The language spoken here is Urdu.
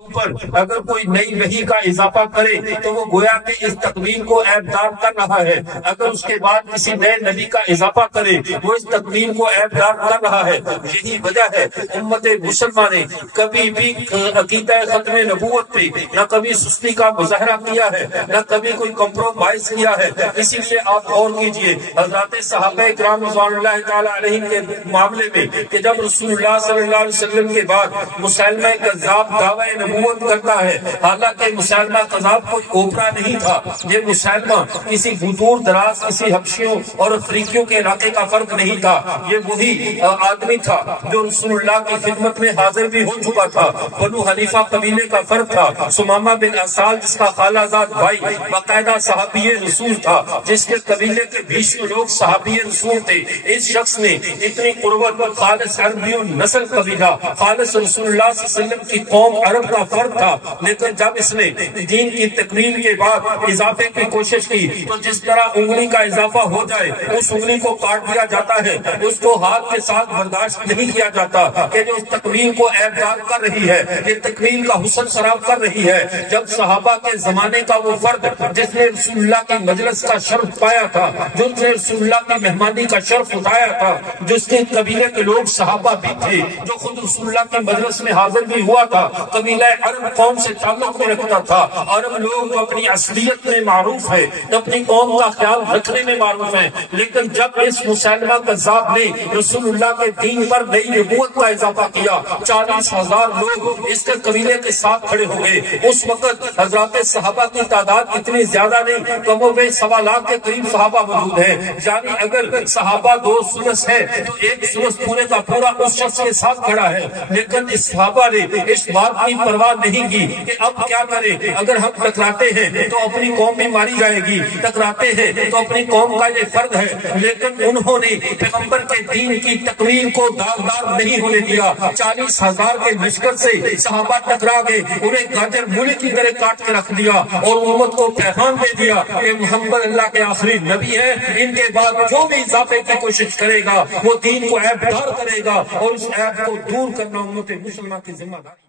پر اگر کوئی نئی وحی کا اضافہ کرے تو وہ گویا کہ اس تقویم کو عیبدار کر رہا ہے. اگر اس کے بعد کسی نئے نبی کا اضافہ کرے وہ اس تقویم کو عیبدار کر رہا ہے. یہی وجہ ہے امت مسلمہ نے کبھی بھی عقیدہ ختم نبوت پہ نہ کبھی سستی کا مظاہرہ کیا ہے نہ کبھی کوئی کمپرومائز کیا ہے. اسی لیے آپ غور کیجئے حضرات صحابہ کرام رضوان اللہ تعالی علیہم کے معاملے میں کہ جب رسول اللہ صلی اللہ علیہ وسلم کے بعد مسلمہ کذاب دعوی نبوت کرتا ہے، حالانکہ مسلمہ کذاب کوئی اوپرا نہیں تھا. یہ مسلمہ کسی دور دراز کسی حبشیوں اور افریقیوں کے علاقے کا فرد نہیں تھا. یہ وہی آدمی تھا جو رسول اللہ کی خدمت میں حاضر بھی ہو چکا تھا. بنو حنیفہ قبیلے کا فرد تھا. سمامہ بن اسال جس کا خالہ زاد بھائی باقاعدہ صحابی رسول تھا، جس کے قبیلے کے 20 لوگ صحابی رسول تھے. اس شخص نے اتنی قربت، خالص عربی نسل قبیلہ، خالص رسول اللہ صلی اللہ علیہ وسلم کی قوم عرب کا فرد تھا. لیکن جب اس نے دین کی تکمیل کے بعد اضافے کی کوشش کی تو جس طرح انگلی کا اضافہ ہو جائے اس انگلی کو کاٹ دیا جاتا ہے. اس کو ہاتھ کے ساتھ برداشت نہیں کیا جاتا کہ جو اس تکمیل کو عیبدار کر رہی ہے، یہ تکمیل کا حسن خراب کر رہی ہے. جب صحابہ کے زمانے کا وہ فرد جس نے رسول اللہ کی مجلس کا شرف پایا تھا، جس نے رسول اللہ کی مہمانی کا شرف اٹھایا تھا، جس کے قبیلے کے لوگ صحابہ بھی تھے، جو خود رسول اللہ کی مجلس میں حاضر بھی ہوا تھا، قبیلہ عرب قوم سے تعلق میں رکھتا تھا. عرب لوگ اپنی اصلیت میں معروف ہے، اپنی قوم کا خیال رکھنے میں معروف ہیں. لیکن جب اس مسلمہ کذاب نے رسول اللہ کے دین پر نئی نبوت کا اضافہ کیا، 40,000 لوگ اس کے قبیلے کے ساتھ کھڑے ہو گئے. اس وقت حضرات صحابہ کی تعداد اتنی زیادہ نہیں، کم و بیش 1.25 لاکھ کے قریب صحابہ موجود ہیں. یعنی اگر صحابہ 2 ثلث ہے تو 1 ثلث پورے کا پورا اس شخص کے ساتھ کھڑا ہے. لیکن اس صحابہ نے اس بات کی پرواہ نہیں کی کہ اب کیا کریں، اگر ہم ٹکراتے ہیں تو اپنی قوم بھی ماری جائے گی، ٹکراتے ہیں تو اپنی قوم کا یہ فرد ہے. لیکن انہوں نے پیغمبر کے دین کی تکمیل کو داغدار نہیں ہونے دیا. 40,000 کے لشکر سے صحابہ ٹکرا گئے، انہیں گاجر مولی کی طرح کاٹ کے رکھ دیا اور امت کو پیغام دے دیا کہ محمد اللہ کے آخری نبی ہے. ان کے بعد جو بھی اضافے کی کوشش کرے گا وہ دین کو عیبدار کرے گا، اور اس عیب کو دور کرنا امت مسلمہ کی ذمہ داری.